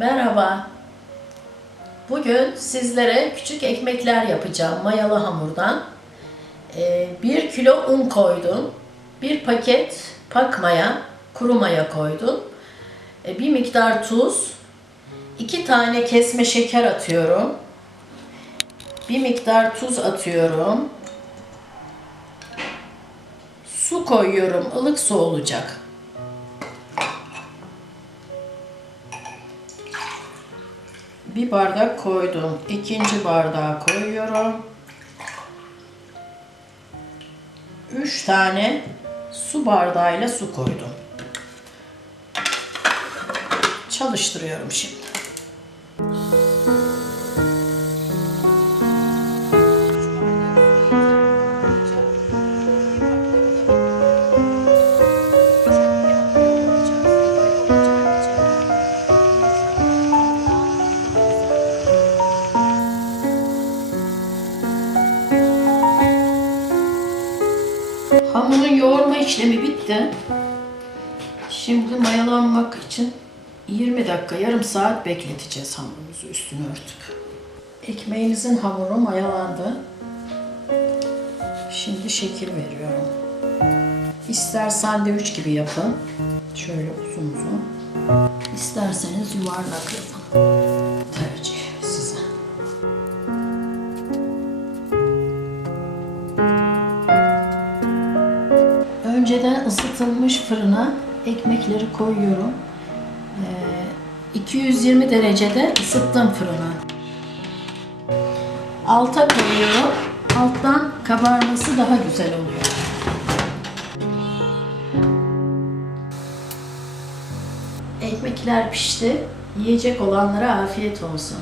Merhaba. Bugün sizlere küçük ekmekler yapacağım mayalı hamurdan. 1 kilo un koydum. 1 paket pak maya, kuru maya koydum. E, Bir miktar tuz. 2 tane kesme şeker atıyorum. Bir miktar tuz atıyorum. Su koyuyorum. ılık su olacak. Bir bardak koydum. İkinci bardağı koyuyorum. Üç tane su bardağıyla su koydum. Çalıştırıyorum şimdi. Hamurun yoğurma işlemi bitti. Şimdi mayalanmak için 20 dakika, yarım saat bekleteceğiz hamurumuzu üstünü örtüp. Ekmeğimizin hamuru mayalandı. Şimdi şekil veriyorum. İster sandviç gibi yapın. Şöyle uzun uzun. İsterseniz yuvarlak yapın. Önceden ısıtılmış fırına ekmekleri koyuyorum. Ee, 220 derecede ısıttım fırına. Alta koyuyorum. Alttan kabarması daha güzel oluyor. Ekmekler pişti. Yiyecek olanlara afiyet olsun.